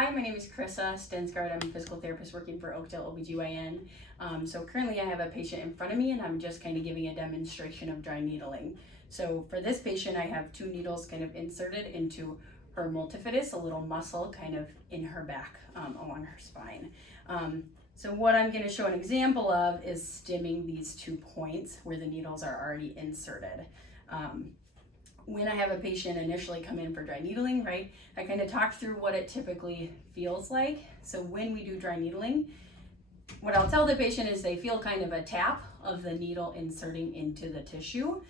Hi, my name is Krissa Stensgaard. I'm a physical therapist working for Oakdale OBGYN. So currently I have a patient in front of me and I'm just kind of giving a demonstration of dry needling. So for this patient, I have 2 needles kind of inserted into her multifidus, a little muscle kind of in her back along her spine. So what I'm going to show an example of is stimming these 2 points where the needles are already inserted. When I have a patient initially come in for dry needling, right, I kind of talk through what it typically feels like. So when we do dry needling, what I'll tell the patient is they feel kind of a tap of the needle inserting into the tissue.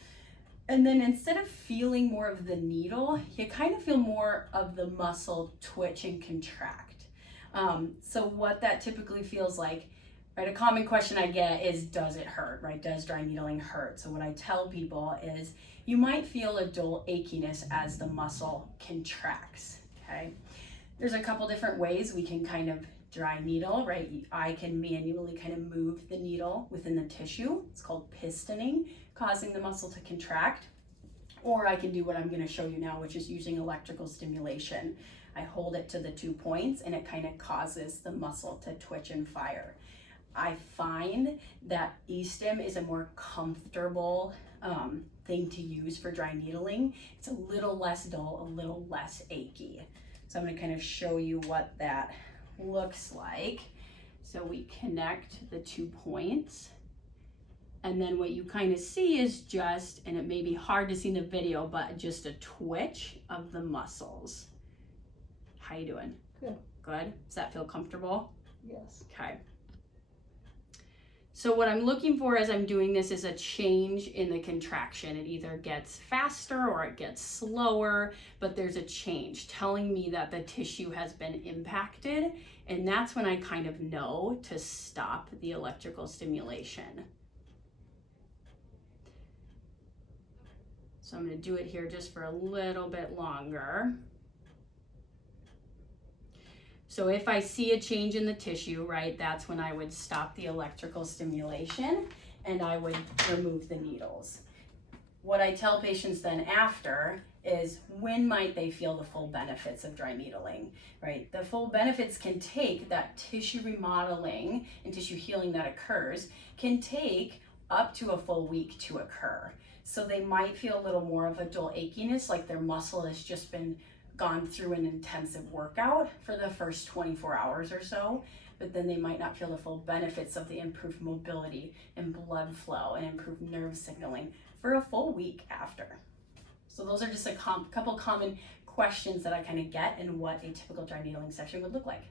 And then instead of feeling more of the needle, you kind of feel more of the muscle twitch and contract. So what that typically feels like, right, a common question I get is, does it hurt, right? Does dry needling hurt? So what I tell people is you might feel a dull achiness as the muscle contracts, okay? There's a couple different ways we can kind of dry needle, right? I can manually kind of move the needle within the tissue. It's called pistoning, causing the muscle to contract. Or I can do what I'm going to show you now, which is using electrical stimulation. I hold it to the 2 points and it kind of causes the muscle to twitch and fire. I find that e-stim is a more comfortable thing to use for dry needling. It's a little less dull, a little less achy. So I'm going to kind of show you what that looks like. So we connect the 2 points. And then what you kind of see is just, and it may be hard to see in the video, but just a twitch of the muscles. How you doing? Good. Good? Does that feel comfortable? Yes. Okay. So what I'm looking for as I'm doing this is a change in the contraction. It either gets faster or it gets slower, but there's a change telling me that the tissue has been impacted. And that's when I kind of know to stop the electrical stimulation. So I'm going to do it here just for a little bit longer. So if I see a change in the tissue, right, that's when I would stop the electrical stimulation and I would remove the needles. What I tell patients then after is, when might they feel the full benefits of dry needling, right? The full benefits can take that tissue remodeling and tissue healing that occurs can take up to a full week to occur. So they might feel a little more of a dull achiness, like their muscle has just been gone through an intensive workout for the first 24 hours or so, but then they might not feel the full benefits of the improved mobility and blood flow and improved nerve signaling for a full week after. So those are just a couple common questions that I kind of get and what a typical dry needling session would look like.